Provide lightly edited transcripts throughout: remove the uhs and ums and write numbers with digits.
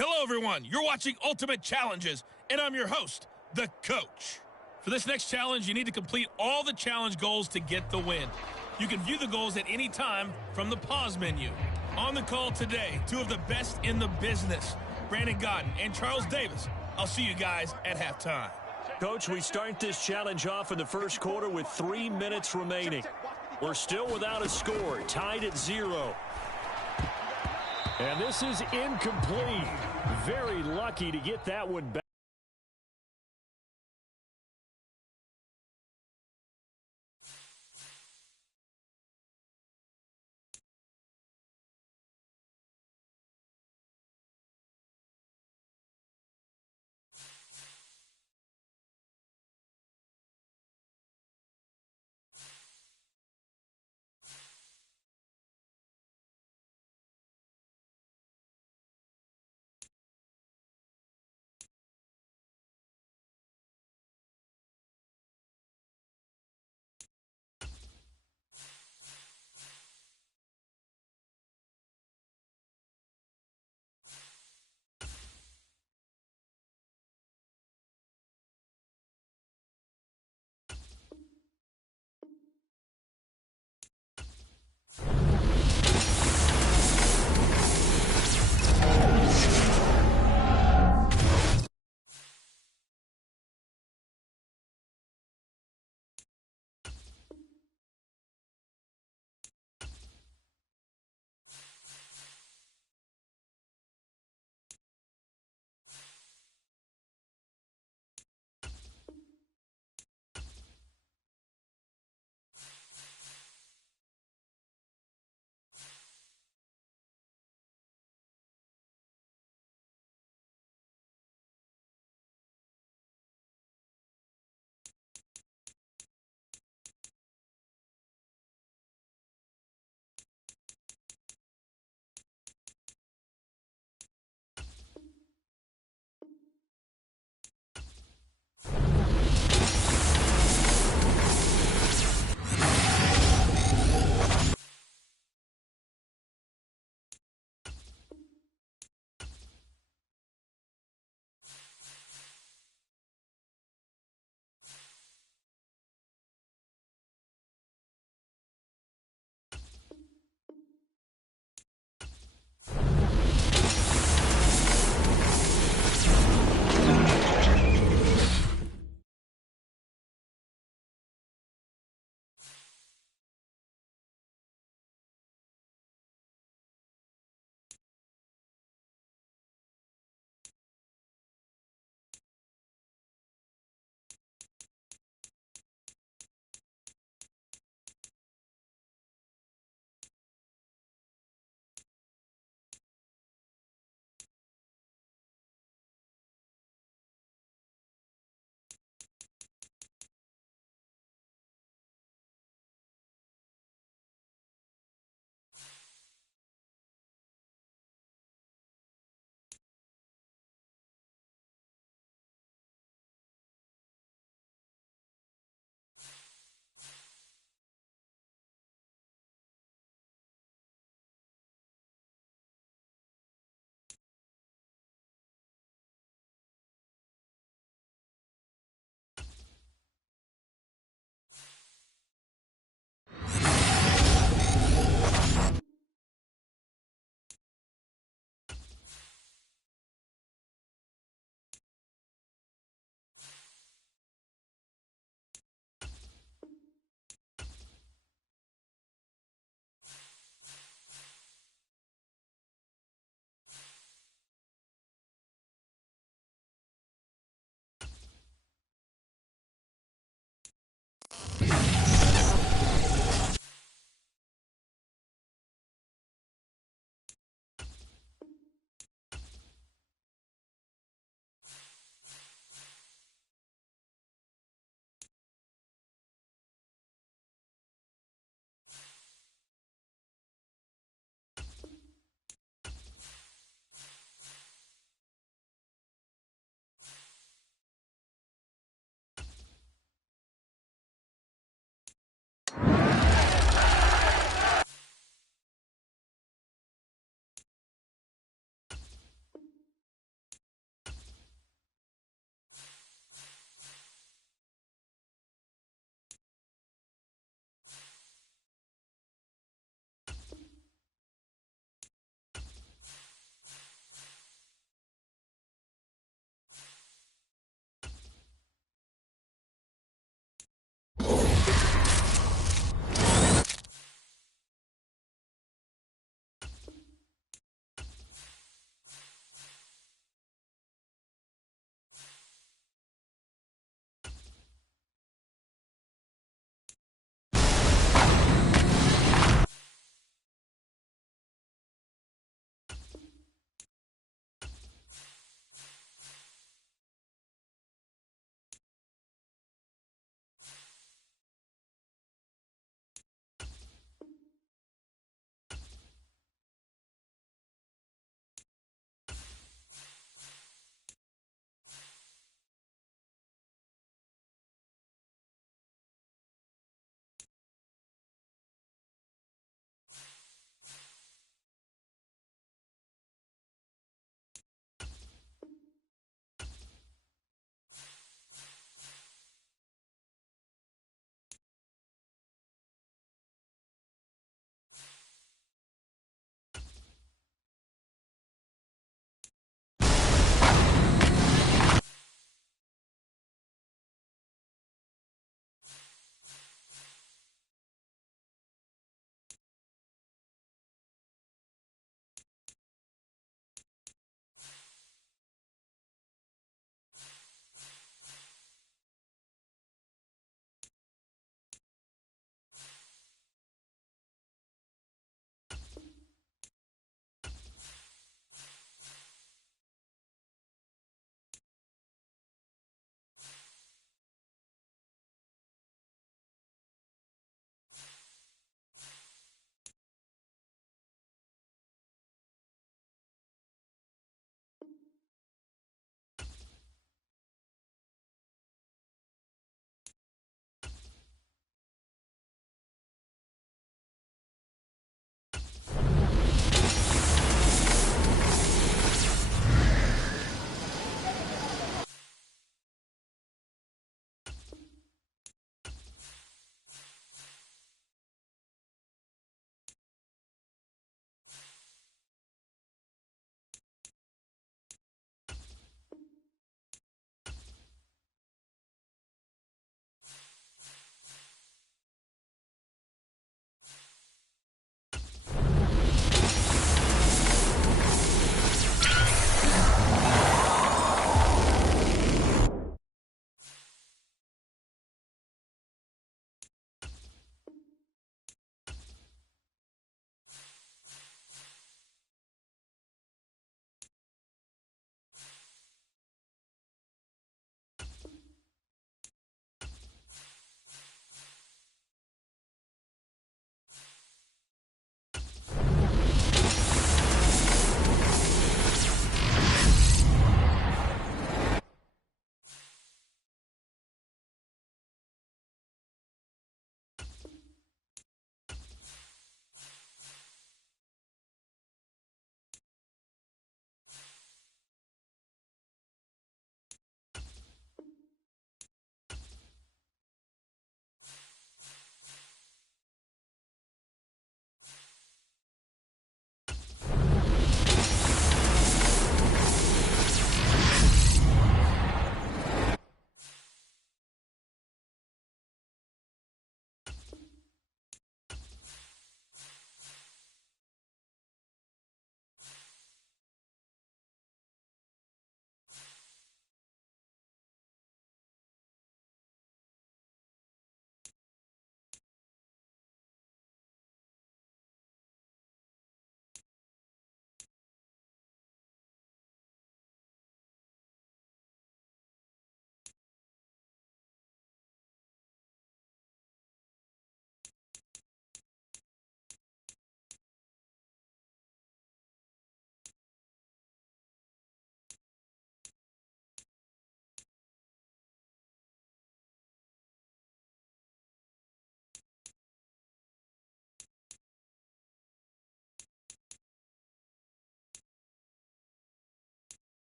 Hello, everyone. You're watching Ultimate Challenges, and I'm your host, The Coach. For this next challenge, you need to complete all the challenge goals to get the win. You can view the goals at any time from the pause menu. On the call today, two of the best in the business, Brandon Gaudin and Charles Davis. I'll see you guys at halftime. Coach, we start this challenge off in the first quarter with 3 minutes remaining. We're still without a score, tied at 0. And this is incomplete. Very lucky to get that one back.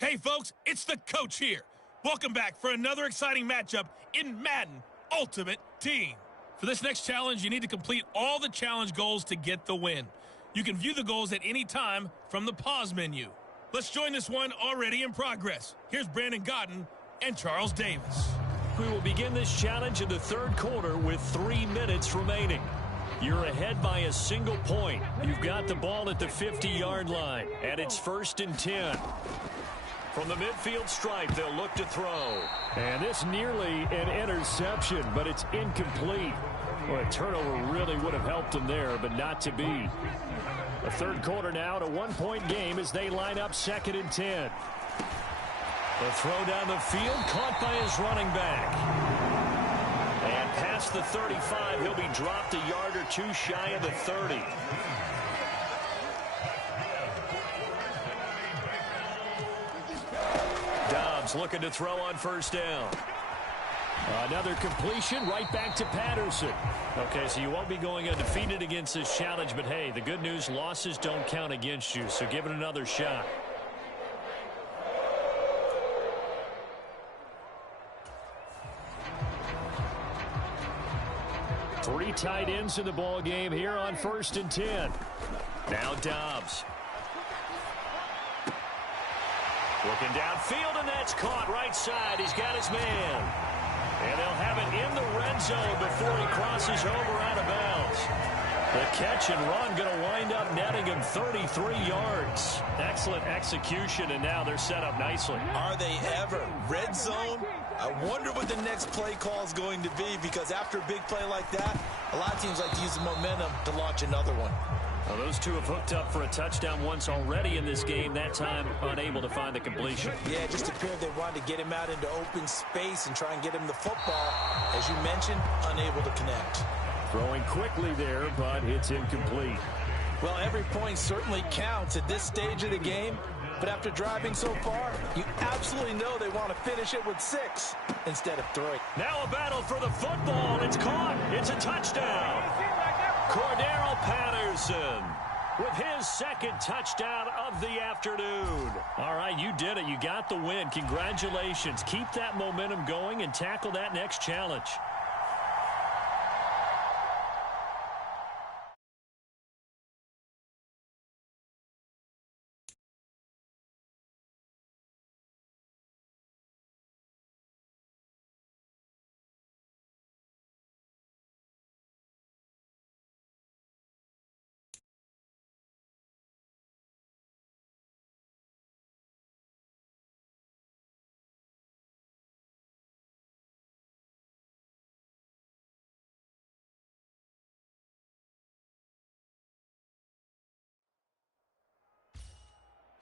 Hey folks, it's the coach here. Welcome back for another exciting matchup in Madden Ultimate Team. For this next challenge, you need to complete all the challenge goals to get the win. You can view the goals at any time from the pause menu. Let's join this one already in progress. Here's Brandon Gaudin and Charles Davis. We will begin this challenge in the third quarter with 3 minutes remaining. You're ahead by a single point. You've got the ball at the 50-yard line, and it's 1st and 10. From the midfield stripe, they'll look to throw. And this nearly an interception, but it's incomplete. Well, a turnover really would have helped them there, but not to be. The third quarter now, at a 1-point game as they line up 2nd and 10. The throw down the field, caught by his running back. And past the 35, he'll be dropped a yard or two shy of the 30. Dobbs looking to throw on 1st down. Another completion right back to Patterson. Okay, so you won't be going undefeated against this challenge, but hey, the good news, losses don't count against you, so give it another shot. Three tight ends in the ball game here on 1st and 10. Now Dobbs. Looking downfield, and that's caught right side. He's got his man. And they'll have it in the red zone before he crosses over out of bounds. The catch and run going to wind up netting him 33 yards. Excellent execution, and now they're set up nicely. Are they ever? Red zone? I wonder what the next play call is going to be, because after a big play like that, a lot of teams like to use the momentum to launch another one. Well, those two have hooked up for a touchdown once already in this game, that time unable to find the completion. Yeah, it just appeared they wanted to get him out into open space and try and get him the football. As you mentioned, unable to connect. Throwing quickly there, but it's incomplete. Well, every point certainly counts at this stage of the game, but after driving so far, you absolutely know they want to finish it with 6 instead of 3. Now a battle for the football. It's caught. It's a touchdown. Cordero Patterson with his 2nd touchdown of the afternoon. All right, you did it. You got the win. Congratulations. Keep that momentum going and tackle that next challenge.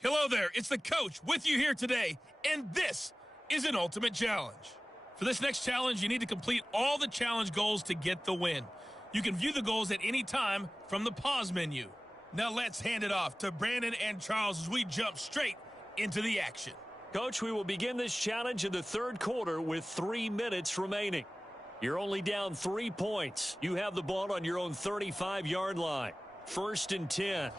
Hello there, it's the coach with you here today, and this is an ultimate challenge. For this next challenge, you need to complete all the challenge goals to get the win. You can view the goals at any time from the pause menu. Now let's hand it off to Brandon and Charles as we jump straight into the action. Coach, we will begin this challenge in the third quarter with 3 minutes remaining. You're only down 3 points. You have the ball on your own 35-yard line. 1st and 10.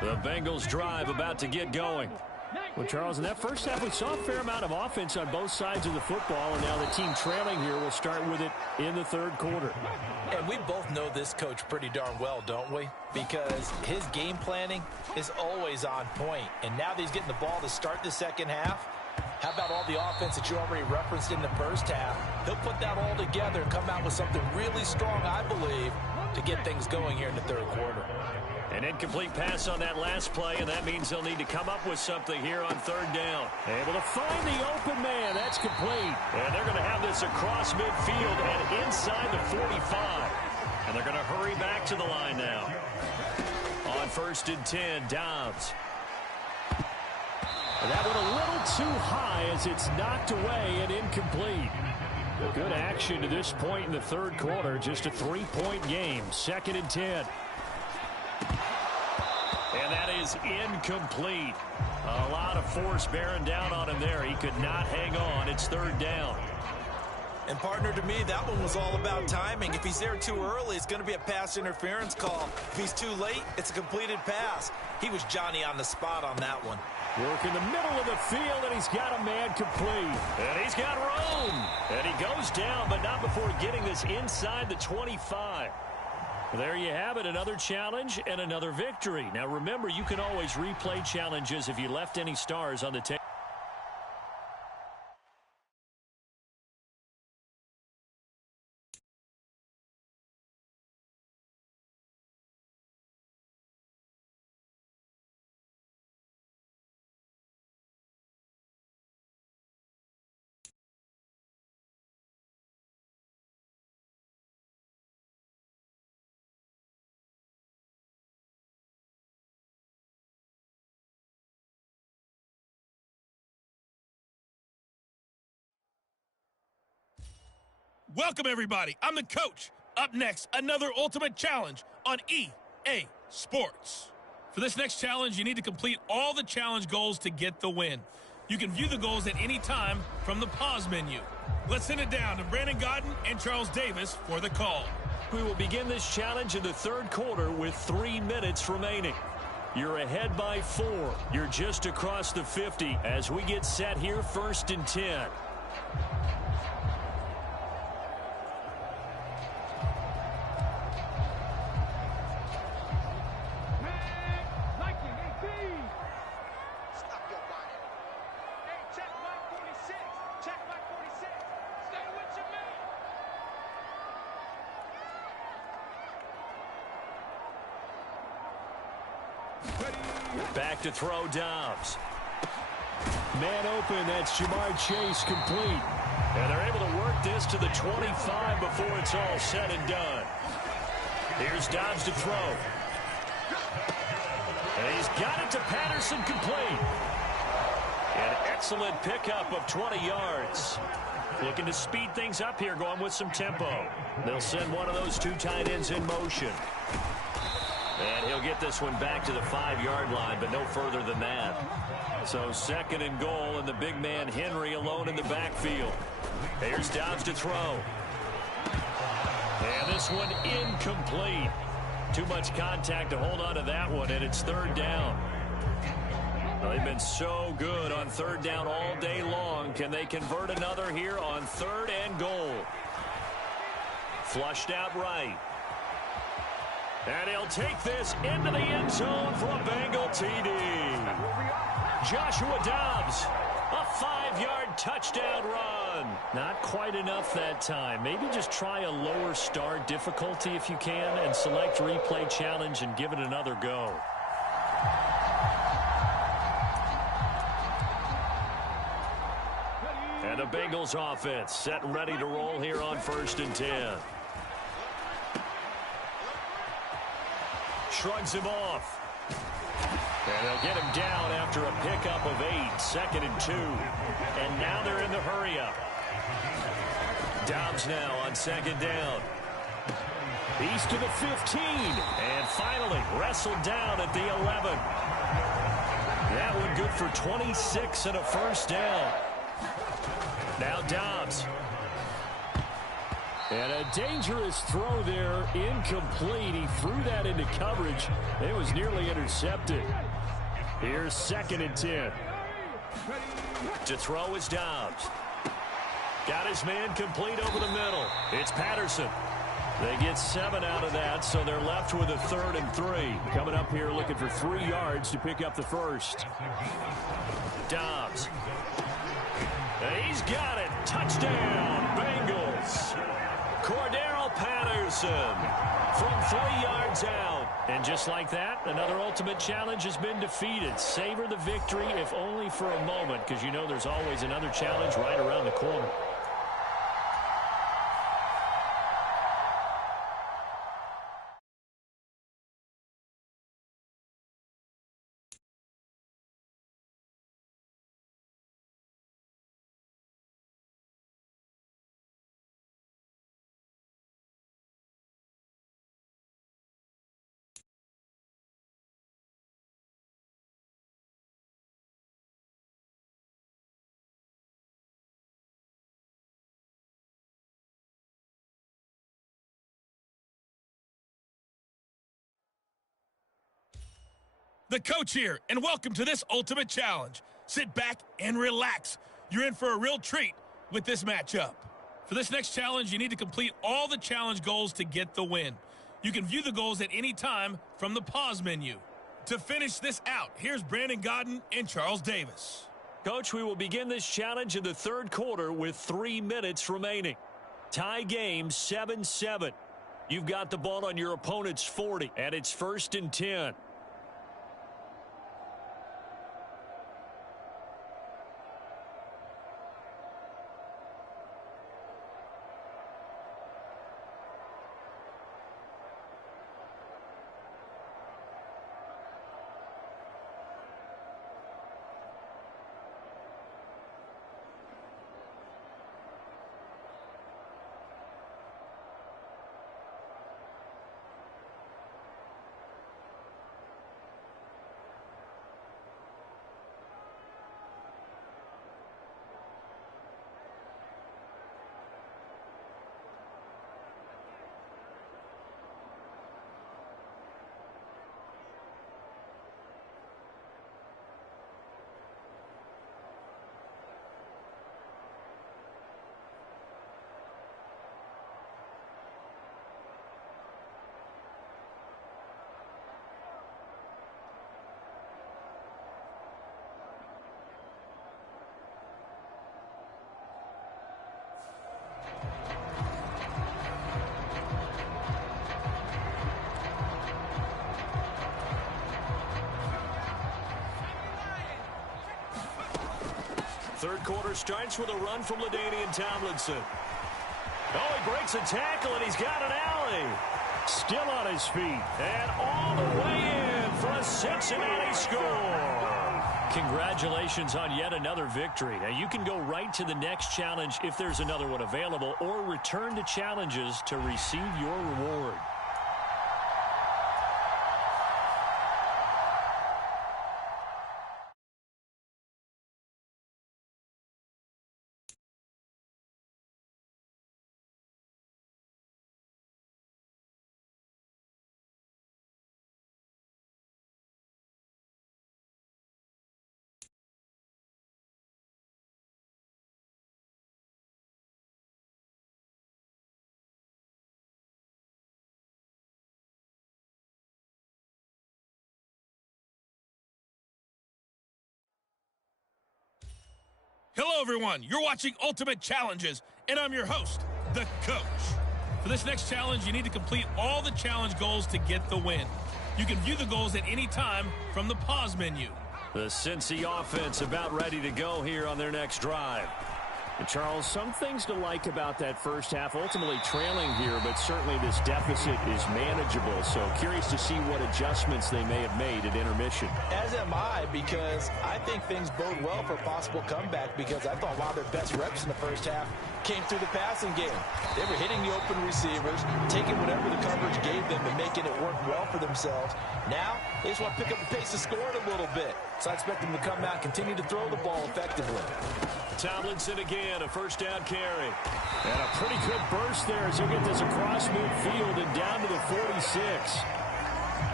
The Bengals drive about to get going. Well, Charles, in that first half, we saw a fair amount of offense on both sides of the football, and now the team trailing here will start with it in the third quarter. And we both know this coach pretty darn well, don't we? Because his game planning is always on point. And now that he's getting the ball to start the second half, how about all the offense that you already referenced in the first half? He'll put that all together and come out with something really strong, I believe, to get things going here in the third quarter. An incomplete pass on that last play, and that means they'll need to come up with something here on 3rd down. Able to find the open man. That's complete. And they're going to have this across midfield and inside the 45. And they're going to hurry back to the line now. On 1st and 10, Dobbs. And that one a little too high as it's knocked away and incomplete. Good action to this point in the third quarter. Just a 3-point game. 2nd and 10. And that is incomplete. A lot of force bearing down on him there. He could not hang on. It's 3rd down. And, partner, to me, that one was all about timing. If he's there too early, it's going to be a pass interference call. If he's too late, it's a completed pass. He was Johnny on the spot on that one. Work in the middle of the field, and he's got a man complete. And he's got room. And he goes down, but not before getting this inside the 25. There you have it, another challenge and another victory. Now, remember, you can always replay challenges if you left any stars on the table. Welcome, everybody. I'm the coach. Up next, another ultimate challenge on EA Sports. For this next challenge, you need to complete all the challenge goals to get the win. You can view the goals at any time from the pause menu. Let's send it down to Brandon Gaudin and Charles Davis for the call. We will begin this challenge in the third quarter with 3 minutes remaining. You're ahead by 4. You're just across the 50 as we get set here, 1st and 10. Back to throw, Dobbs. Man open, that's Jamar Chase complete. And they're able to work this to the 25 before it's all said and done. Here's Dobbs to throw. And he's got it to Patterson complete. An excellent pickup of 20 yards. Looking to speed things up here, going with some tempo. They'll send one of those 2 tight ends in motion. And he'll get this one back to the 5-yard line, but no further than that. So 2nd and goal, and the big man Henry alone in the backfield. Here's Dobbs to throw. And this one incomplete. Too much contact to hold on to that one, and it's 3rd down. Well, they've been so good on 3rd down all day long. Can they convert another here on 3rd and goal? Flushed out right. And he'll take this into the end zone for a Bengal TD. Joshua Dobbs, a 5-yard touchdown run. Not quite enough that time. Maybe just try a lower star difficulty if you can and select replay challenge and give it another go. And the Bengals offense set and ready to roll here on 1st and 10. Shrugs him off. And they'll get him down after a pickup of 8, 2nd and 2. And now they're in the hurry-up. Dobbs now on 2nd down. He's to the 15. And finally wrestled down at the 11. That one good for 26 and a 1st down. Now Dobbs. And a dangerous throw there, incomplete. He threw that into coverage. It was nearly intercepted. Here's 2nd and 10. To throw is Dobbs. Got his man complete over the middle. It's Patterson. They get 7 out of that, so they're left with a 3rd and 3. Coming up here looking for 3 yards to pick up the 1st. Dobbs. And he's got it. Touchdown, Bengals. Cordero Patterson from 3 yards out. And just like that, another ultimate challenge has been defeated. Savor the victory, if only for a moment, because you know there's always another challenge right around the corner. The Coach here, and welcome to this Ultimate Challenge. Sit back and relax. You're in for a real treat with this matchup. For this next challenge, you need to complete all the challenge goals to get the win. You can view the goals at any time from the pause menu. To finish this out, here's Brandon Gaudin and Charles Davis. Coach, we will begin this challenge in the third quarter with 3 minutes remaining. Tie game 7-7. You've got the ball on your opponent's 40, and it's 1st and 10. Third quarter starts with a run from LaDainian Tomlinson. Oh, he breaks a tackle, and he's got an alley. Still on his feet, and all the way in for a Cincinnati score. Congratulations on yet another victory. Now, you can go right to the next challenge if there's another one available, or return to challenges to receive your reward. Hello, everyone. You're watching Ultimate Challenges, and I'm your host, The Coach. For this next challenge, you need to complete all the challenge goals to get the win. You can view the goals at any time from the pause menu. The Cincy offense about ready to go here on their next drive. And Charles, some things to like about that first half. Ultimately trailing here, but certainly this deficit is manageable. So curious to see what adjustments they may have made at intermission. As am I, because I think things bode well for a possible comeback, because I thought a lot of their best reps in the first half came through the passing game. They were hitting the open receivers, taking whatever the coverage gave them and making it work well for themselves. Now, they just want to pick up the pace of scoring a little bit. So I expect them to come out and continue to throw the ball effectively. Tomlinson again, a first down carry. And a pretty good burst there as he'll get this across midfield and down to the 46.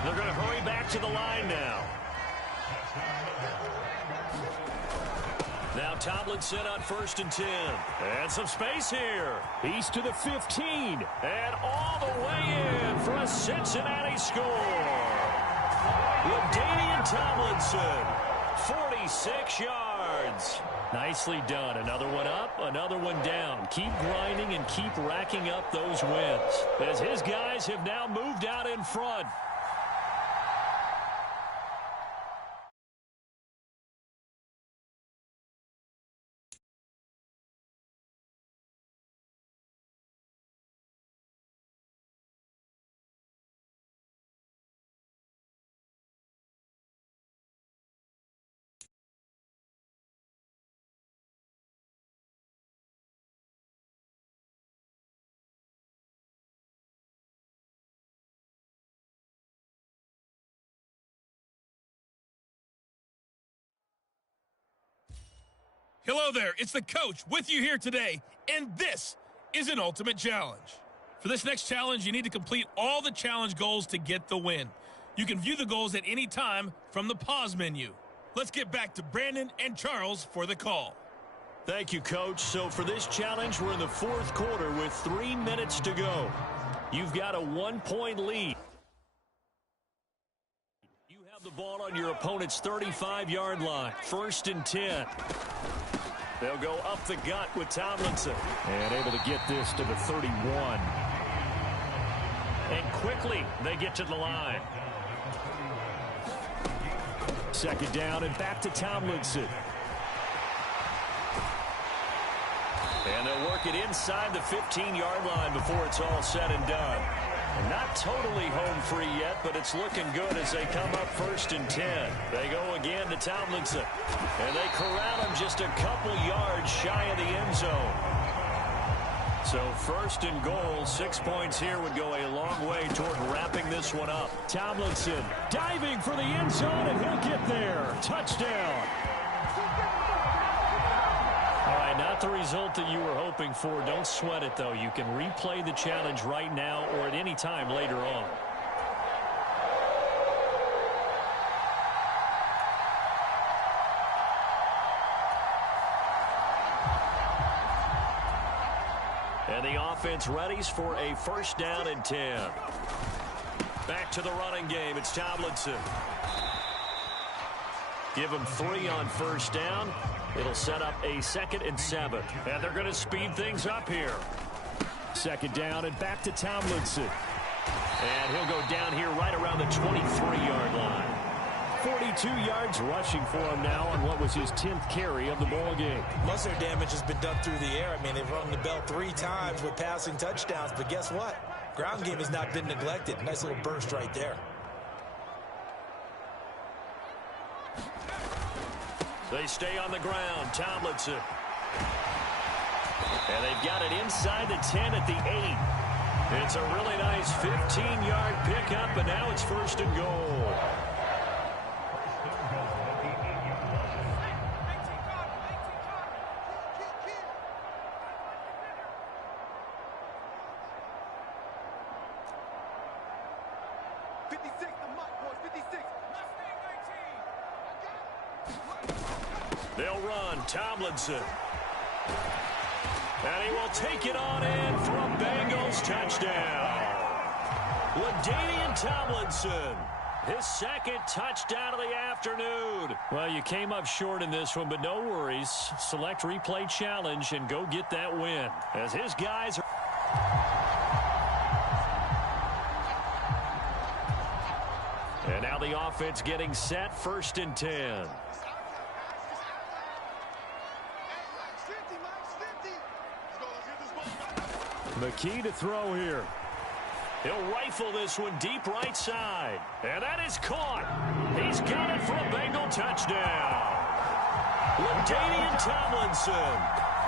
They're going to hurry back to the line now. Now Tomlinson on 1st and 10. And some space here. He's to the 15. And all the way in for a Cincinnati score. LaDainian Tomlinson, 46 yards. Nicely done. Another one up, another one down. Keep grinding and keep racking up those wins, as his guys have now moved out in front. Hello there, it's the Coach with you here today, and this is an Ultimate Challenge. For this next challenge, you need to complete all the challenge goals to get the win. You can view the goals at any time from the pause menu. Let's get back to Brandon and Charles for the call. Thank you, Coach. So for this challenge, we're in the fourth quarter with 3 minutes to go. You've got a 1-point lead. You have the ball on your opponent's 35-yard line. 1st and 10. They'll go up the gut with Tomlinson. And able to get this to the 31. And quickly, they get to the line. 2nd down and back to Tomlinson. And they'll work it inside the 15-yard line before it's all said and done. And not totally home free yet, but it's looking good as they come up 1st and 10. They go again to Tomlinson. And they corral him just a couple yards shy of the end zone. So 1st and goal, 6 points here would go a long way toward wrapping this one up. Tomlinson diving for the end zone, and he'll get there. Touchdown. All right, not the result that you were hoping for. Don't sweat it, though. You can replay the challenge right now or at any time later on. And the offense readies for a 1st down and 10. Back to the running game. It's Tomlinson. Give him 3 on 1st down. It'll set up a 2nd and 7. And they're going to speed things up here. 2nd down and back to Tomlinson. And he'll go down here right around the 23-yard line. 42 yards rushing for him now on what was his 10th carry of the ball game. Most of their damage has been done through the air. I mean, they've rung the bell 3 times with passing touchdowns. But guess what? Ground game has not been neglected. Nice little burst right there. They stay on the ground. Tomlinson. And they've got it inside the 10 at the 8. It's a really nice 15-yard pickup, and now it's 1st and goal. They'll run. Tomlinson. And he will take it on in for a Bengals touchdown. LaDainian Tomlinson. His 2nd touchdown of the afternoon. Well, you came up short in this one, but no worries. Select replay challenge and go get that win. As his guys are... And now the offense getting set. 1st and 10. McKee to throw here. He'll rifle this one deep right side. And that is caught. He's got it for a Bengal touchdown. LaDainian Tomlinson.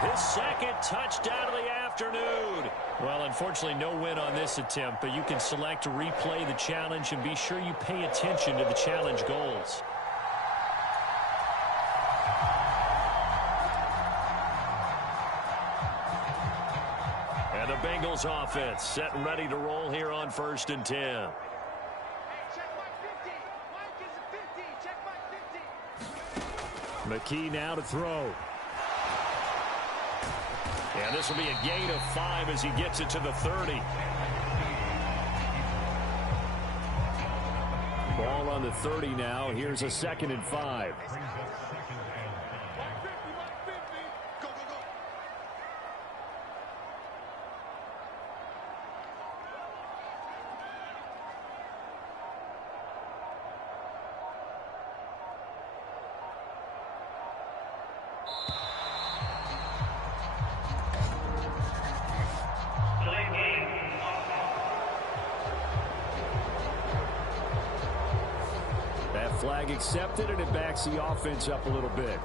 His 2nd touchdown of the afternoon. Well, unfortunately, no win on this attempt, but you can select to replay the challenge and be sure you pay attention to the challenge goals. And the Bengals offense set and ready to roll here on 1st and 10. McKee now to throw. And this will be a gain of 5 as he gets it to the 30. Ball on the 30 now. Here's a 2nd and 5. Flag accepted, and it backs the offense up a little bit.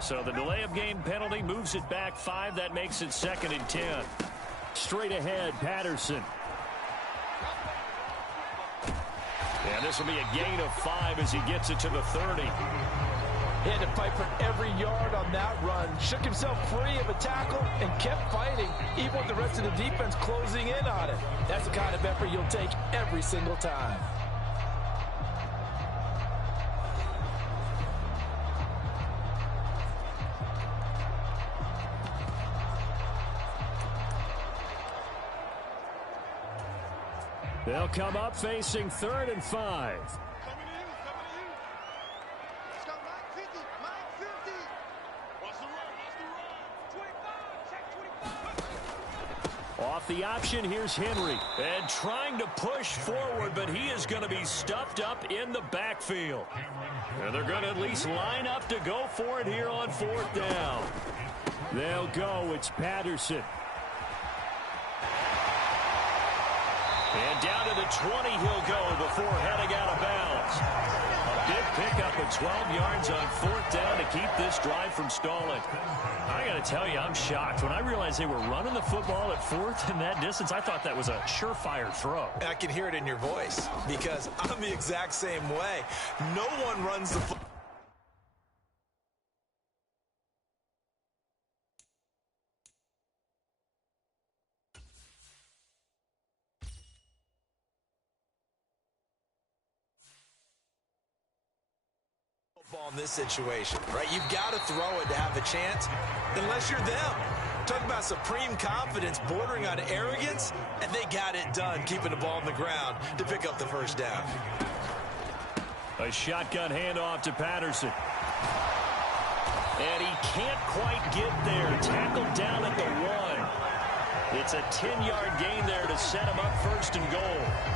So the delay of game penalty moves it back 5. That makes it 2nd and 10. Straight ahead, Patterson. And this will be a gain of 5 as he gets it to the 30. He had to fight for every yard on that run. Shook himself free of a tackle and kept fighting, even with the rest of the defense closing in on it. That's the kind of effort you'll take every single time. They'll come up facing 3rd and 5. Off the option, here's Henry. And trying to push forward, but he is going to be stuffed up in the backfield. And they're going to at least line up to go for it here on 4th down. They'll go. It's Patterson. And down to the 20 he'll go before heading out of bounds. A big pickup of 12 yards on 4th down to keep this drive from stalling. I got to tell you, I'm shocked. When I realized they were running the football at 4th in that distance, I thought that was a surefire throw. I can hear it in your voice because I'm the exact same way. No one runs the football. In this situation, right? You've got to throw it to have a chance, unless you're them. Talking about supreme confidence bordering on arrogance, and they got it done, keeping the ball on the ground to pick up the 1st down. A shotgun handoff to Patterson. And he can't quite get there. Tackled down at the 1. It's a 10-yard gain there to set him up 1st and goal.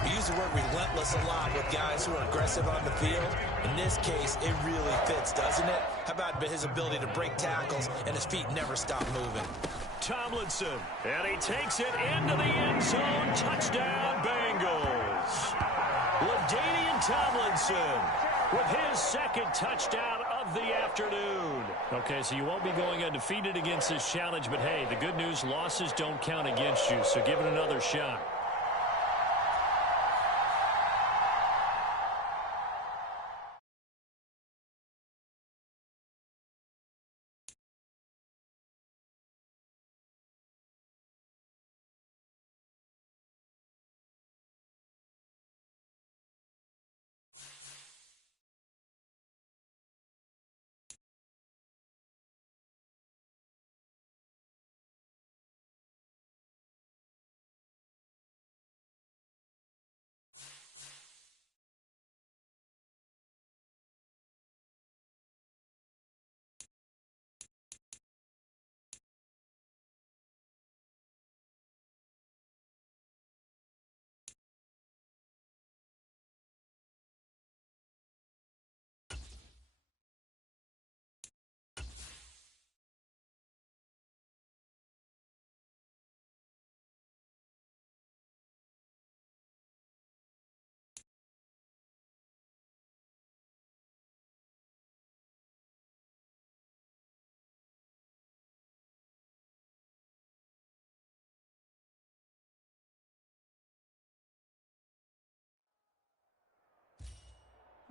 We use the word relentless a lot with guys who are aggressive on the field. In this case, it really fits, doesn't it? How about his ability to break tackles and his feet never stop moving? Tomlinson, and he takes it into the end zone. Touchdown, Bengals. LaDainian Tomlinson with his 2nd touchdown of the afternoon. Okay, so you won't be going undefeated against this challenge, but hey, the good news, losses don't count against you, so give it another shot.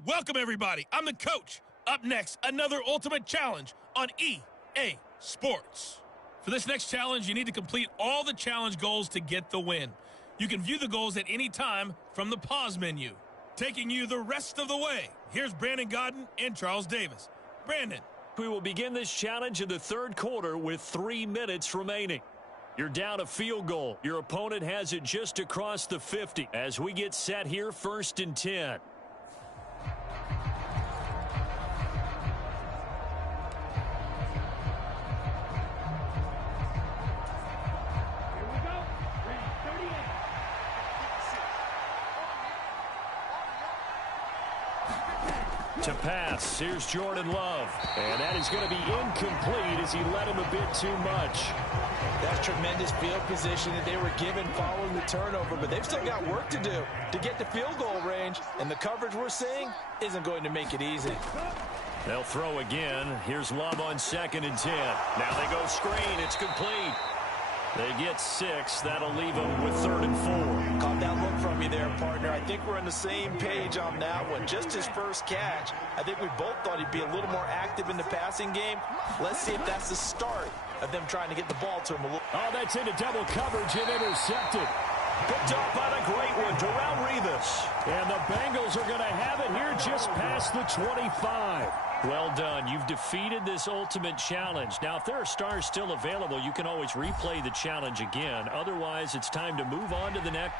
Welcome, everybody. I'm the coach. Up next, another ultimate challenge on EA Sports. For this next challenge, you need to complete all the challenge goals to get the win. You can view the goals at any time from the pause menu. Taking you the rest of the way, here's Brandon Gaudin and Charles Davis. Brandon. We will begin this challenge in the 3rd quarter with 3 minutes remaining. You're down a field goal. Your opponent has it just across the 50 as we get set here 1st and 10. To pass, here's Jordan Love. And that is going to be incomplete as he led him a bit too much. That's tremendous field position that they were given following the turnover, but they've still got work to do to get to field goal range, and the coverage we're seeing isn't going to make it easy. They'll throw again. Here's Love on 2nd and 10. Now they go screen. It's complete. They get 6. That'll leave them with 3rd and 4. Caught that look from you there, partner. I think we're on the same page on that one. Just his first catch. I think we both thought he'd be a little more active in the passing game. Let's see if that's the start of them trying to get the ball to him a little. Oh, that's into double coverage and intercepted. Picked up on a great one, Darrelle Revis. And the Bengals are going to have it here just past the 25. Well done. You've defeated this ultimate challenge. Now, if there are stars still available, you can always replay the challenge again. Otherwise, it's time to move on to the next.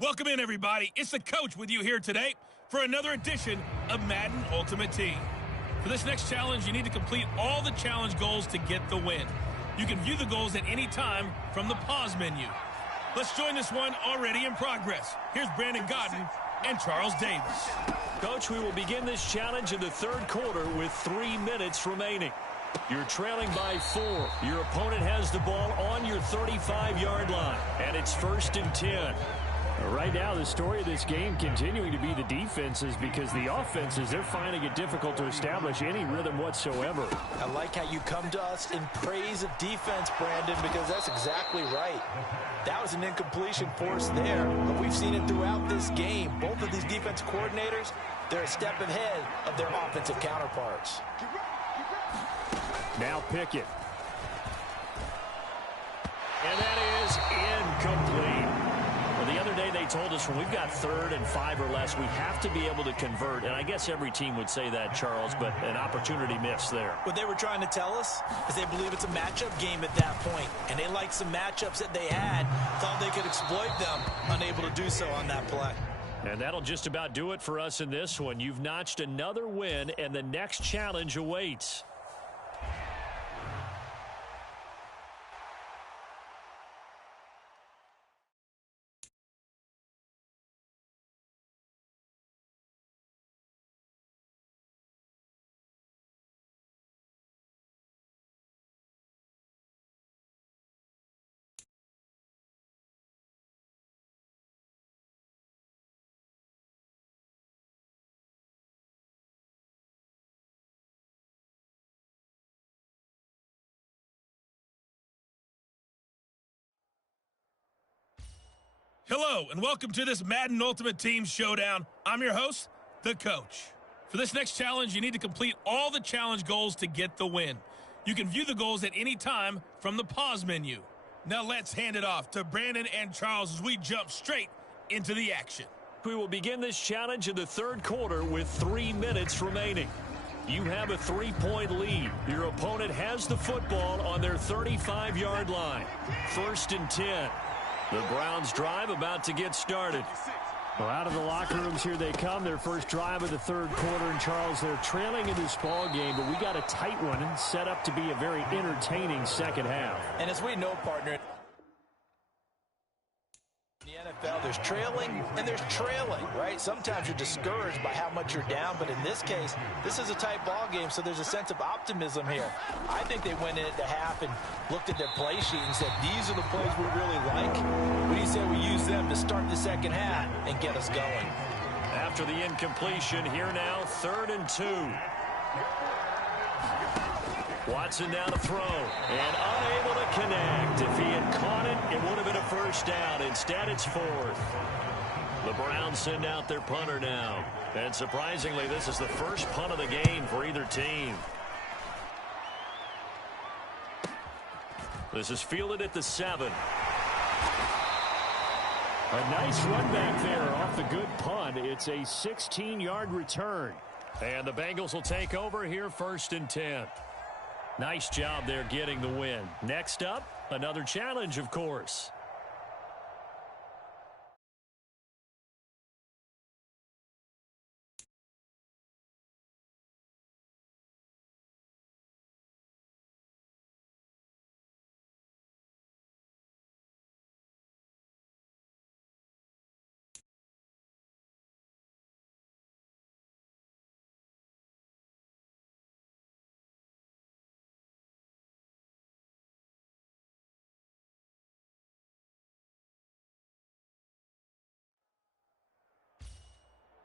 Welcome in, everybody. It's the coach with you here today for another edition of Madden Ultimate Team. For this next challenge, you need to complete all the challenge goals to get the win. You can view the goals at any time from the pause menu. Let's join this one already in progress. Here's Brandon Godden and Charles Davis. Coach, we will begin this challenge in the 3rd quarter with 3 minutes remaining. You're trailing by 4. Your opponent has the ball on your 35-yard line, and it's 1st and 10. Right now, the story of this game continuing to be the defenses, because the offenses, they're finding it difficult to establish any rhythm whatsoever. I like how you come to us in praise of defense, Brandon, because that's exactly right. That was an incompletion force there, but we've seen it throughout this game. Both of these defense coordinators, they're a step ahead of their offensive counterparts. Now Pickett. And that is incomplete. Well, the other day they told us when we've got 3rd and 5 or less, we have to be able to convert. And I guess every team would say that, Charles, but an opportunity missed there. What they were trying to tell us is they believe it's a matchup game at that point. And they liked some matchups that they had, thought they could exploit them, unable to do so on that play. And that'll just about do it for us in this one. You've notched another win, and the next challenge awaits. Hello, and welcome to this Madden Ultimate Team Showdown. I'm your host, the coach. For this next challenge, you need to complete all the challenge goals to get the win. You can view the goals at any time from the pause menu. Now let's hand it off to Brandon and Charles as we jump straight into the action. We will begin this challenge in the 3rd quarter with 3 minutes remaining. You have a 3-point lead. Your opponent has the football on their 35-yard line. 1st and 10. The Browns drive about to get started. Well, out of the locker rooms here they come. Their first drive of the 3rd quarter. And, Charles, they're trailing in this ball game, but we got a tight one and set up to be a very entertaining second half. And as we know, partner, in the NFL, there's trailing and there's trailing, right? Sometimes you're discouraged by how much you're down, but in this case, this is a tight ball game, so there's a sense of optimism here. I think they went in at the half and looked at their play sheet and said, these are the plays we really like. What do you say we use them to start the second half and get us going? After the incompletion, here now, 3rd and 2. Watson now to throw, and unable to connect. If he had caught it, it would have been a first down. Instead, it's 4th. The Browns send out their punter now. And surprisingly, this is the first punt of the game for either team. This is fielded at the 7. A nice run back there off the good punt. It's a 16-yard return. And the Bengals will take over here, 1st and 10. Nice job there getting the win. Next up, another challenge, of course.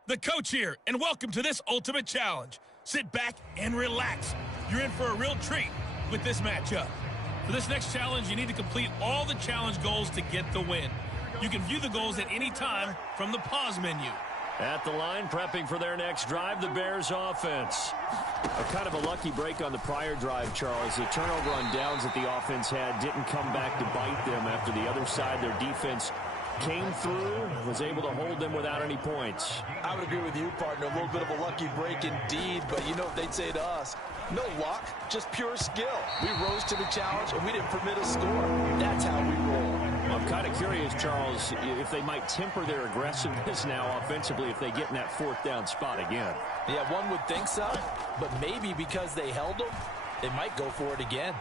The Coach here, and welcome to this Ultimate Challenge. Sit back and relax. You're in for a real treat with this matchup. For this next challenge, you need to complete all the challenge goals to get the win. You can view the goals at any time from the pause menu. At the line, prepping for their next drive, the Bears offense. A kind of a lucky break on the prior drive, Charles. The turnover on downs that the offense had didn't come back to bite them after the other side. Their defense came through, was able to hold them without any points. I would agree with you, partner. A little bit of a lucky break indeed, but you know what they'd say to us? No luck, just pure skill. We rose to the challenge, and we didn't permit a score. That's how we roll. I'm kind of curious, Charles, if they might temper their aggressiveness now offensively if they get in that fourth down spot again. Yeah, one would think so, but maybe because they held them, they might go for it again.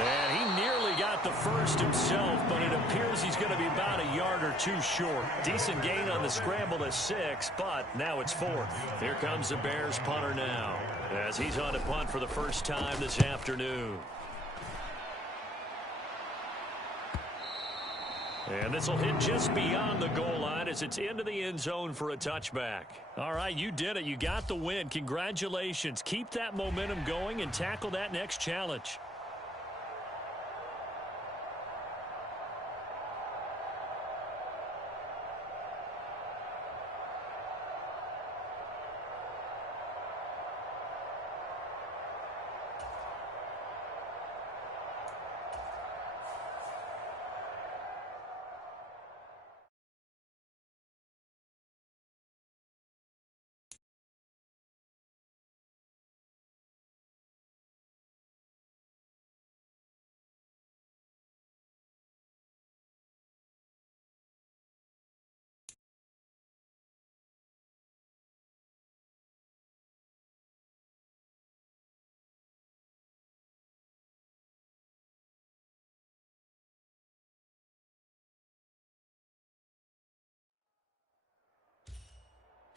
And he nearly got the first himself, but it appears he's going to be about a yard or two short. Decent gain on the scramble to 6, but now it's 4th. Here comes the Bears punter now, as he's on to punt for the first time this afternoon. And this will hit just beyond the goal line as it's into the end zone for a touchback. All right, you did it. You got the win. Congratulations. Keep that momentum going and tackle that next challenge.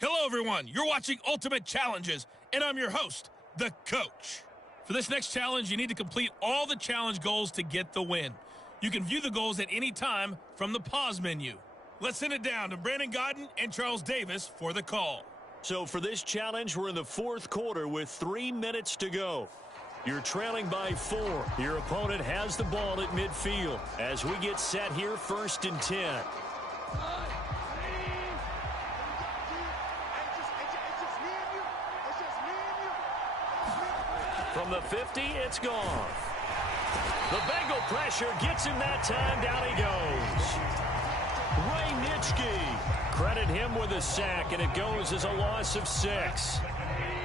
Hello, everyone. You're watching Ultimate Challenges, and I'm your host, The Coach. For this next challenge, you need to complete all the challenge goals to get the win. You can view the goals at any time from the pause menu. Let's send it down to Brandon Godden and Charles Davis for the call. So for this challenge, we're in the 4th quarter with 3 minutes to go. You're trailing by 4. Your opponent has the ball at midfield. As we get set here, 1st and 10. From the 50, it's gone. The Bengal pressure gets him that time. Down he goes. Ray Nitschke. Credit him with a sack, and it goes as a loss of 6.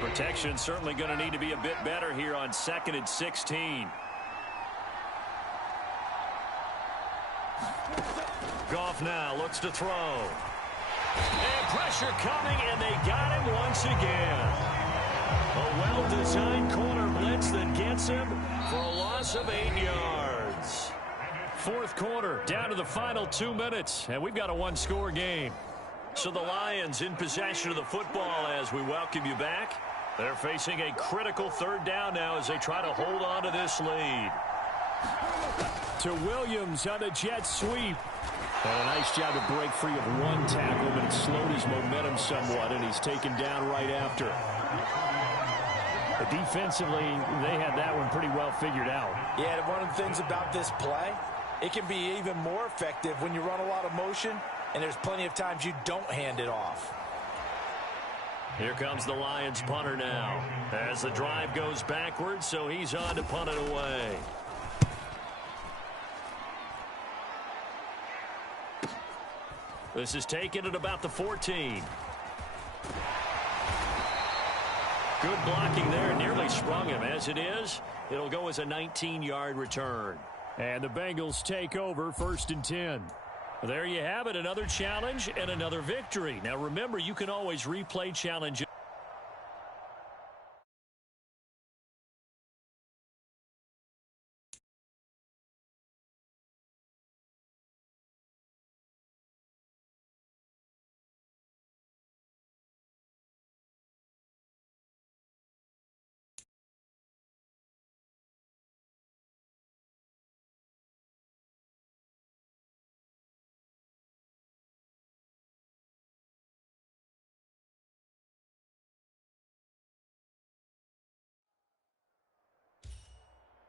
Protection certainly going to need to be a bit better here on 2nd and 16. Goff now looks to throw. And pressure coming, and they got him once again. A well-designed corner blitz that gets him for a loss of 8 yards. 4th quarter, down to the final 2 minutes, and we've got a one-score game. So the Lions in possession of the football as we welcome you back. They're facing a critical 3rd down now as they try to hold on to this lead. To Williams on the jet sweep. And a nice job to break free of one tackle, but it slowed his momentum somewhat, and he's taken down right after. But defensively, they had that one pretty well figured out. Yeah, one of the things about this play, it can be even more effective when you run a lot of motion, and there's plenty of times you don't hand it off. Here comes the Lions punter now as the drive goes backwards, so he's on to punt it away. This is taken at about the 14. Good blocking there. Nearly sprung him. As it is, it'll go as a 19-yard return. And the Bengals take over 1st and 10. There you have it. Another challenge and another victory. Now, remember, you can always replay challenges.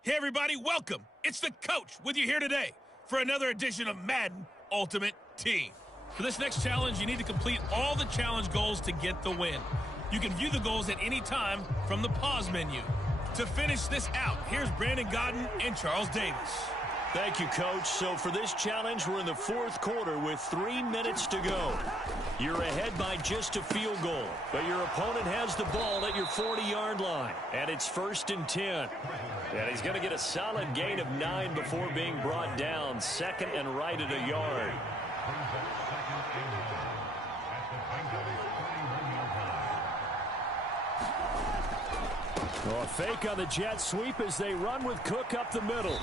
Hey, everybody, welcome. It's the coach with you here today for another edition of Madden Ultimate Team. For this next challenge, you need to complete all the challenge goals to get the win. You can view the goals at any time from the pause menu. To finish this out, here's Brandon Gaudin and Charles Davis. Thank you, Coach. So for this challenge, we're in the fourth quarter with 3 minutes to go. You're ahead by just a field goal, but your opponent has the ball at your 40-yard line, and it's 1st and 10. And he's going to get a solid gain of 9 before being brought down, 2nd and right at a yard. Well, a fake on the jet sweep as they run with Cook up the middle.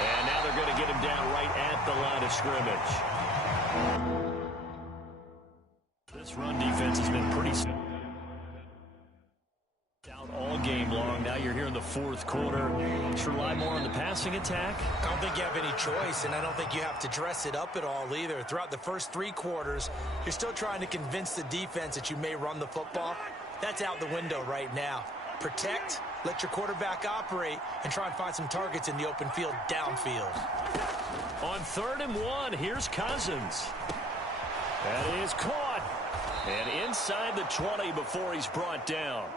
And now they're going to get him down right at the line of scrimmage. This run defense has been pretty out all game long. Now you're here in the fourth quarter. Should rely more on the passing attack. I don't think you have any choice, and I don't think you have to dress it up at all either. Throughout the first 3 quarters, you're still trying to convince the defense that you may run the football. That's out the window right now. Protect, let your quarterback operate, and try and find some targets in the open field downfield. On 3rd and 1, here's Cousins. That is caught. And inside the 20 before he's brought down.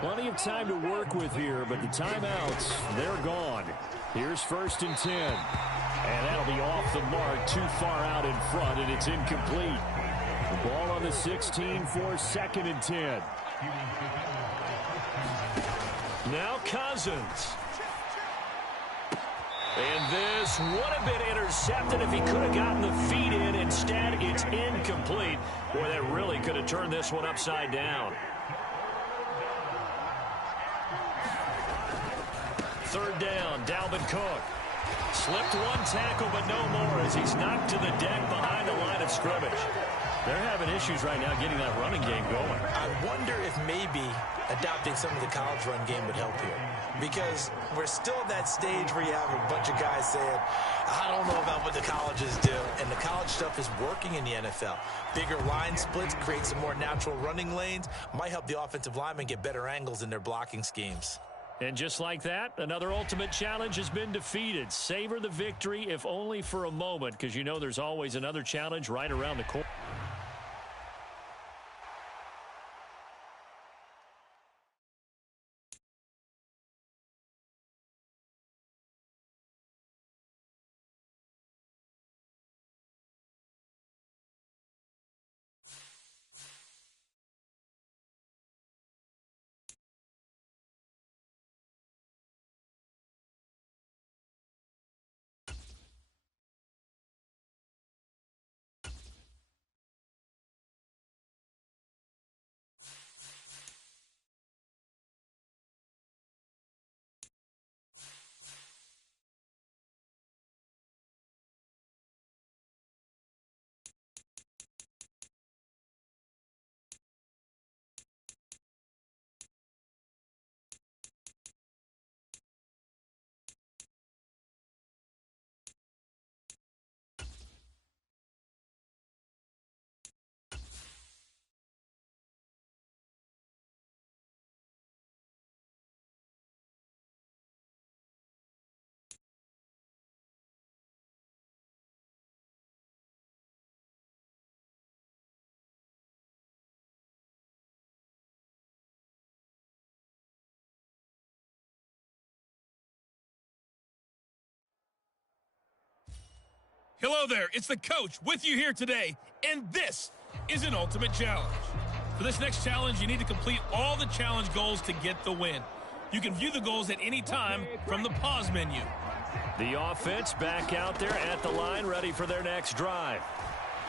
Plenty of time to work with here, but the timeouts, they're gone. Here's 1st and 10. And that'll be off the mark, too far out in front, and it's incomplete. The ball on the 16 for 2nd and 10. Now Cousins. And this would have been intercepted if he could have gotten the feet in. Instead, it's incomplete. Boy, that really could have turned this one upside down. 3rd down, Dalvin Cook. Slipped 1 tackle, but no more as he's knocked to the deck behind the line of scrimmage. They're having issues right now getting that running game going. I wonder if maybe adopting some of the college run game would help here. Because we're still at that stage where you have a bunch of guys saying, I don't know about what the colleges do. And the college stuff is working in the NFL. Bigger line splits, create some more natural running lanes, might help the offensive linemen get better angles in their blocking schemes. And just like that, another ultimate challenge has been defeated. Savor the victory, if only for a moment, because you know there's always another challenge right around the corner. Hello there, it's the coach with you here today, and this is an ultimate challenge. For this next challenge, you need to complete all the challenge goals to get the win. You can view the goals at any time from the pause menu. The offense back out there at the line, ready for their next drive.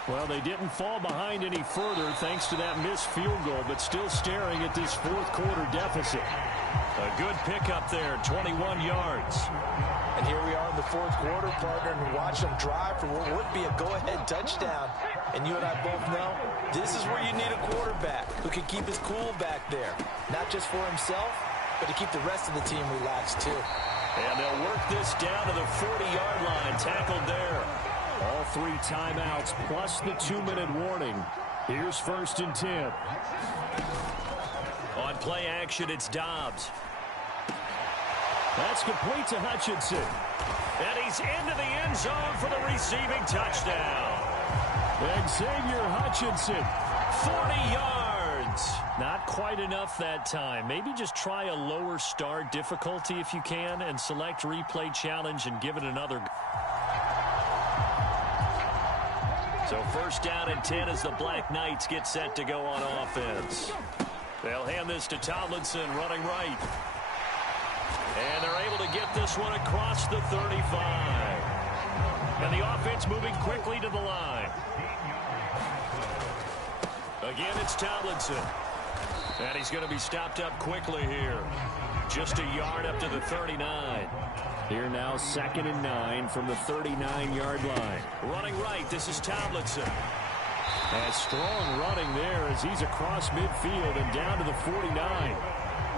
Well, they didn't fall behind any further thanks to that missed field goal, but still staring at this fourth quarter deficit. A good pickup there, 21 yards. And here we are in the fourth quarter, partner, and watch them drive for what would be a go-ahead touchdown. And you and I both know this is where you need a quarterback who can keep his cool back there. Not just for himself, but to keep the rest of the team relaxed too. And they'll work this down to the 40-yard line, tackled there. All 3 timeouts plus the 2-minute warning. Here's 1st and 10. On play action, it's Dobbs. That's complete to Hutchinson. And he's into the end zone for the receiving touchdown. Xavier Hutchinson. 40 yards. Not quite enough that time. Maybe just try a lower start difficulty if you can and select replay challenge and give it another. So first down and 10 as the Black Knights get set to go on offense. They'll hand this to Tomlinson running right. And they're able to get this one across the 35. And the offense moving quickly to the line. Again, it's Tomlinson. And he's going to be stopped up quickly here. Just a yard up to the 39. Here now, 2nd and 9 from the 39-yard line. Running right, this is Tomlinson. And strong running there as he's across midfield and down to the 49.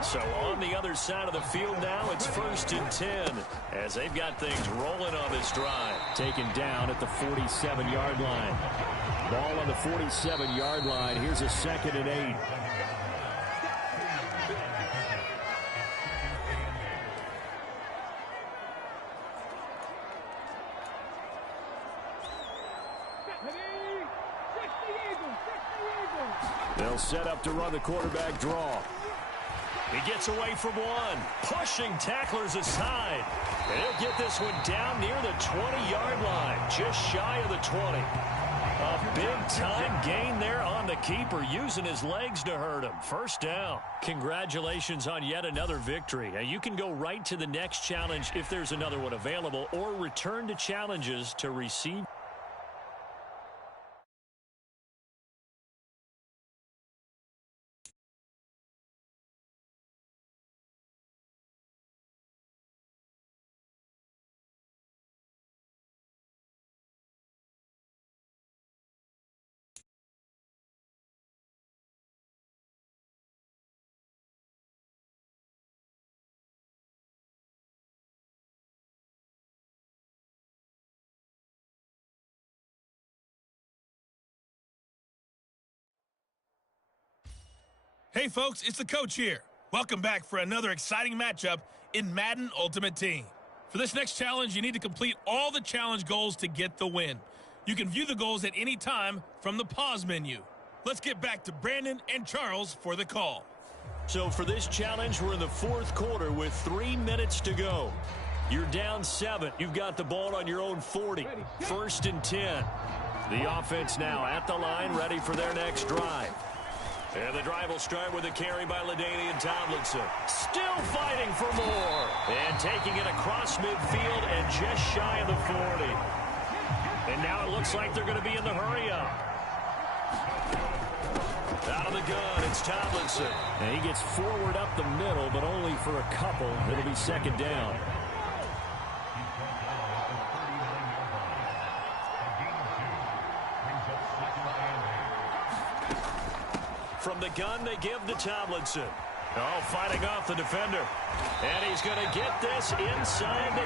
So on the other side of the field now, it's 1st and 10 as they've got things rolling on this drive. Taken down at the 47-yard line. Ball on the 47-yard line. Here's a 2nd and 8. They'll set up to run the quarterback draw. He gets away from one, pushing tacklers aside. And he'll get this one down near the 20-yard line, just shy of the 20. A big-time gain there on the keeper, using his legs to hurt him. First down. Congratulations on yet another victory. Now, you can go right to the next challenge if there's another one available, or return to challenges to receive. Hey folks, it's the coach here. Welcome back for another exciting matchup in Madden Ultimate Team. For this next challenge, you need to complete all the challenge goals to get the win. You can view the goals at any time from the pause menu. Let's get back to Brandon and Charles for the call. So for this challenge, we're in the 4th quarter with 3 minutes to go. You're down 7. You've got the ball on your own 40. 1st and 10. The offense now at the line, ready for their next drive. And the drive will start with a carry by LaDainian Tomlinson. Still fighting for more. And taking it across midfield and just shy of the 40. And now it looks like they're going to be in the hurry-up. Out of the gun, it's Tomlinson. And he gets forward up the middle, but only for a couple. It'll be 2nd down. From the gun, they give to Tomlinson. Oh, fighting off the defender. And he's going to get this inside the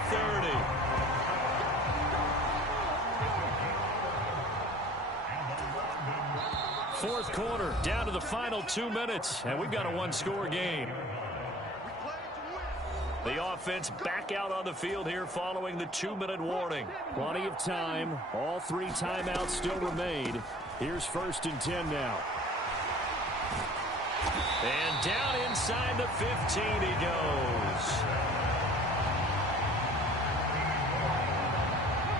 30. Fourth quarter, down to the final 2 minutes, and we've got a one-score game. The offense back out on the field here following the 2-minute warning. Plenty of time. All 3 timeouts still remain. Here's 1st and 10 now. And down inside the 15 he goes.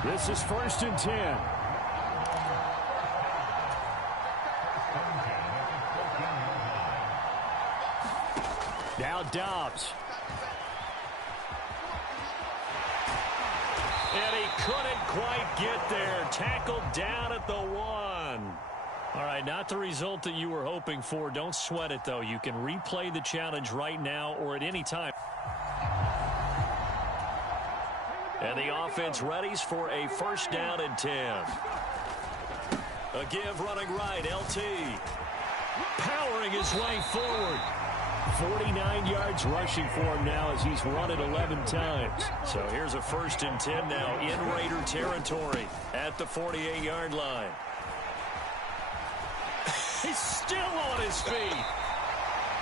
This is 1st and 10. Now Dobbs. And he couldn't quite get there. Tackled down at the 1. All right, not the result that you were hoping for. Don't sweat it, though. You can replay the challenge right now or at any time. And the offense readies for a 1st down and 10. A give running right, LT. Powering his way forward. 49 yards rushing for him now as he's run it 11 times. So here's a 1st and 10 now in Raider territory at the 48-yard line. He's still on his feet.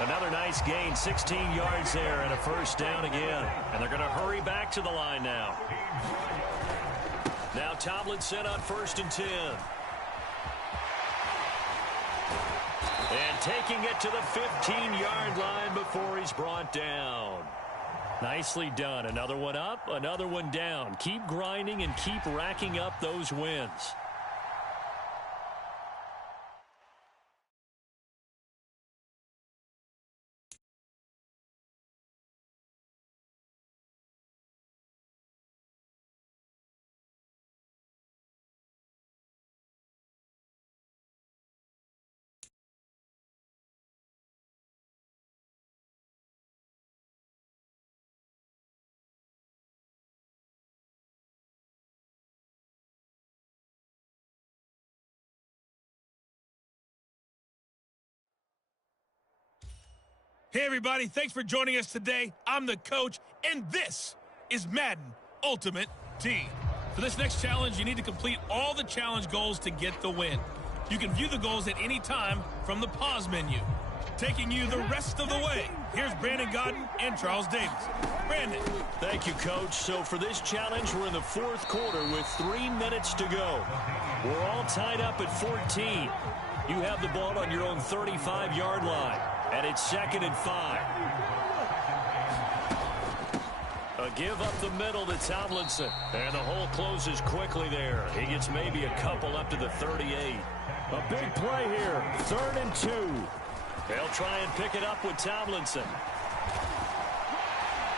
Another nice gain, 16 yards there and a first down again. And they're going to hurry back to the line now. Now Tomlinson on 1st and 10. And taking it to the 15-yard line before he's brought down. Nicely done. Another one up, another one down. Keep grinding and keep racking up those wins. Hey, everybody. Thanks for joining us today. I'm the coach, and this is Madden Ultimate Team. For this next challenge, you need to complete all the challenge goals to get the win. You can view the goals at any time from the pause menu. Taking you the rest of the way, here's Brandon Gaudin and Charles Davis. Brandon. Thank you, Coach. So for this challenge, we're in the 4th quarter with 3 minutes to go. We're all tied up at 14. You have the ball on your own 35-yard line. And it's 2nd and 5. A give up the middle to Tomlinson. And the hole closes quickly there. He gets maybe a couple up to the 38. A big play here. 3rd and 2. They'll try and pick it up with Tomlinson.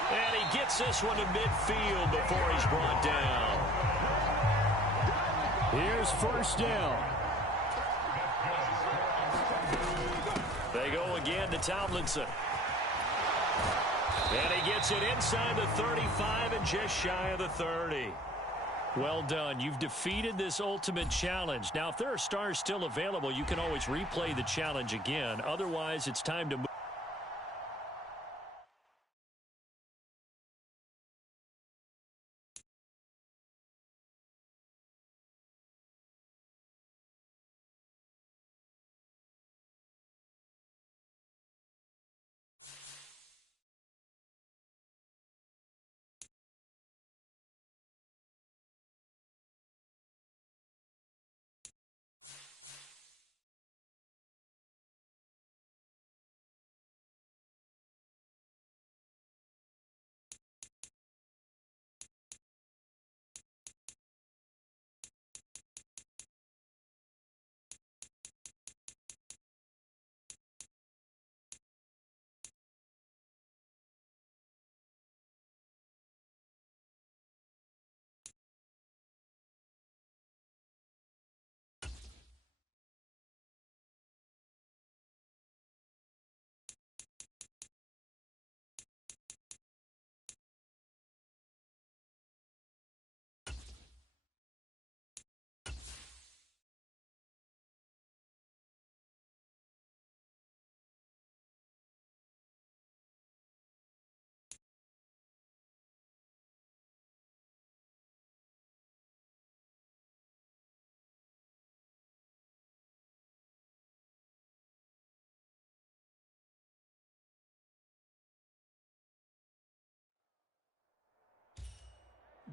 And he gets this one to midfield before he's brought down. Here's 1st down. They go again to Tomlinson. And he gets it inside the 35 and just shy of the 30. Well done. You've defeated this ultimate challenge. Now, if there are stars still available, you can always replay the challenge again. Otherwise, it's time to move.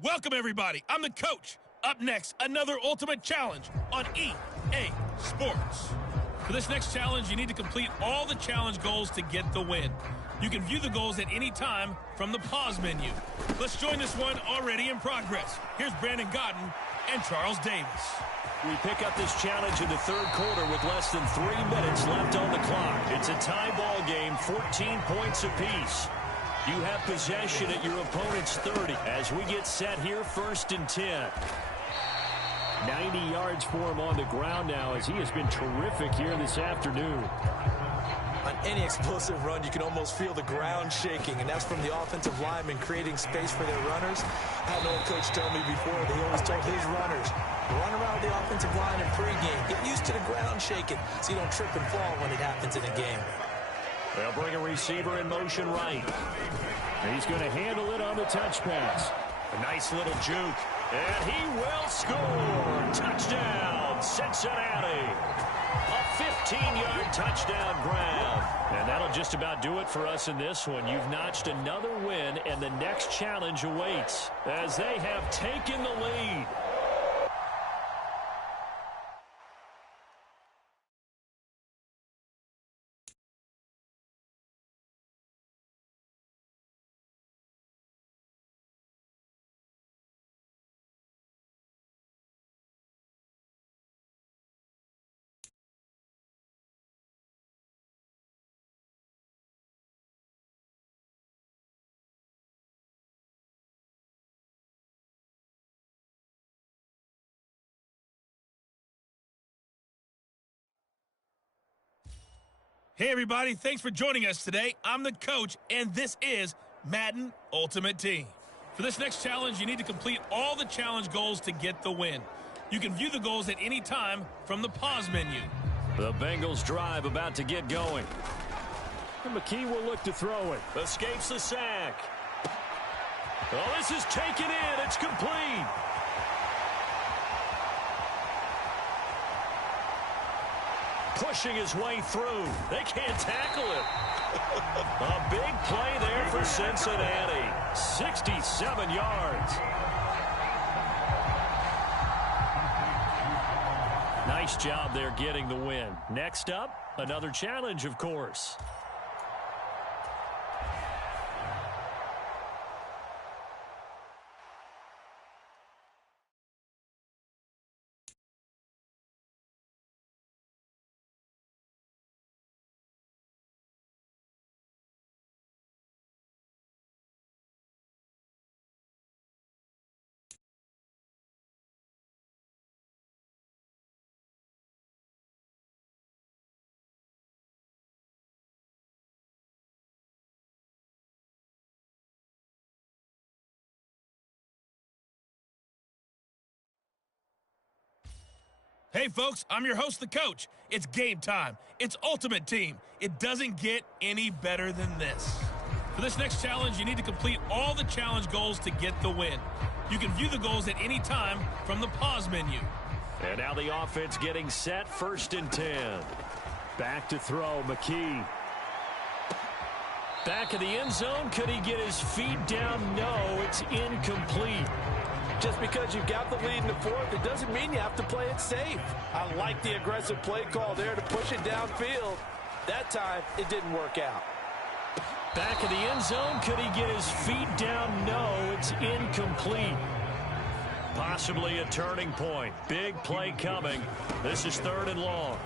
Welcome, everybody. I'm the coach. Up next, another ultimate challenge on EA Sports. For this next challenge, you need to complete all the challenge goals to get the win. You can view the goals at any time from the pause menu. Let's join this one already in progress. Here's Brandon Gaudin and Charles Davis. We pick up this challenge in the 3rd quarter with less than 3 minutes left on the clock. It's a tie ball game, 14 points apiece. You have possession at your opponent's 30 as we get set here, 1st and 10. 90 yards for him on the ground now as he has been terrific here this afternoon. On any explosive run, you can almost feel the ground shaking, and that's from the offensive linemen creating space for their runners. I had an old coach tell me before that he always told his runners, run around the offensive line in pregame. Get used to the ground shaking so you don't trip and fall when it happens in a game. They'll bring a receiver in motion right. He's going to handle it on the touch pass. A nice little juke. And he will score. Touchdown, Cincinnati. A 15-yard touchdown grab. And that'll just about do it for us in this one. You've notched another win, and the next challenge awaits as they have taken the lead. Hey, everybody. Thanks for joining us today. I'm the coach, and this is Madden Ultimate Team. For this next challenge, you need to complete all the challenge goals to get the win. You can view the goals at any time from the pause menu. The Bengals drive about to get going. And McKee will look to throw it. Escapes the sack. Oh, this is taken in. It's complete. Pushing his way through. They can't tackle him. A big play there for Cincinnati. 67 yards. Nice job there getting the win. Next up, another challenge, of course. Hey, folks, I'm your host, the coach. It's game time. It's Ultimate Team. It doesn't get any better than this. For this next challenge, you need to complete all the challenge goals to get the win. You can view the goals at any time from the pause menu. And now the offense getting set, 1st and 10. Back to throw, McKee. Back of the end zone. Could he get his feet down? No, it's incomplete. Just because you've got the lead in the fourth, it doesn't mean you have to play it safe. I like the aggressive play call there to push it downfield. That time, it didn't work out. Back of the end zone. Could he get his feet down? No, it's incomplete. Possibly a turning point. Big play coming. This is 3rd and long.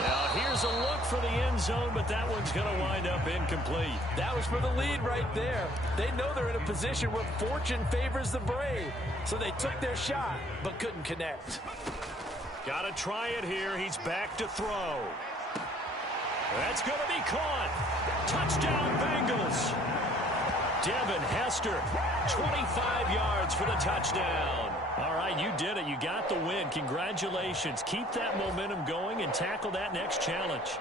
Now, here's a look for the end zone, but that one's going to wind up incomplete. That was for the lead right there. They know they're in a position where fortune favors the brave. So they took their shot, but couldn't connect. Got to try it here. He's back to throw. That's going to be caught. Touchdown, Bengals. Devin Hester, 25 yards for the touchdown. All right, you did it. You got the win. Congratulations. Keep that momentum going and tackle that next challenge.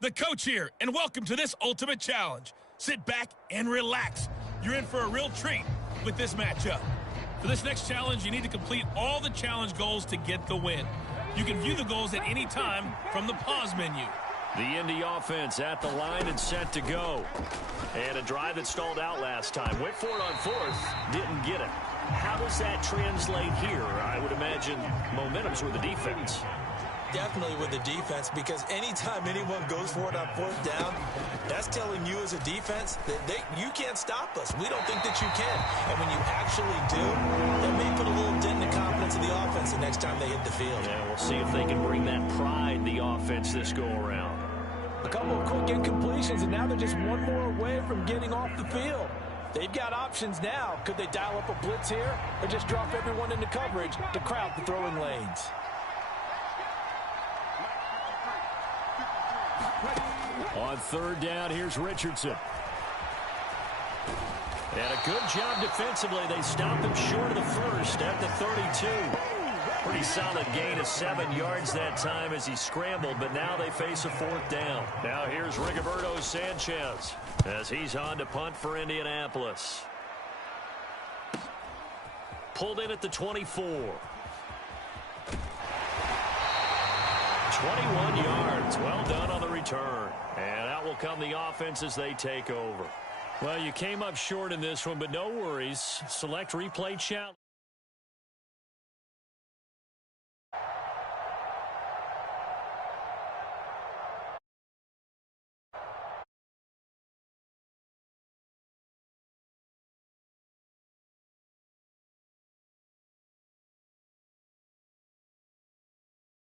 The coach here, and welcome to this Ultimate Challenge. Sit back and relax. You're in for a real treat with this matchup. For this next challenge, you need to complete all the challenge goals to get the win. You can view the goals at any time from the pause menu. The Indy offense at the line and set to go. And a drive that stalled out last time. Went for it on 4th, didn't get it. How does that translate here? I would imagine momentum's with the defense. Definitely with the defense, because anytime anyone goes for it on 4th down, that's telling you as a defense that you can't stop us. We don't think that you can. And when you actually do, that may put a little dent in the confidence of the offense the next time they hit the field. Yeah, we'll see if they can bring that pride in the offense this go around. A couple of quick incompletions, and now they're just one more away from getting off the field. They've got options now. Could they dial up a blitz here or just drop everyone into coverage to crowd the throwing lanes? On third down, here's Richardson. And a good job defensively. They stopped him short of the first at the 32. Pretty solid gain of 7 yards that time as he scrambled, but now they face a fourth down. Now here's Rigoberto Sanchez as he's on to punt for Indianapolis. Pulled in at the 24. 21 yards. Well done on the return. And out will come the offense as they take over. Well, you came up short in this one, but no worries. Select replay challenge.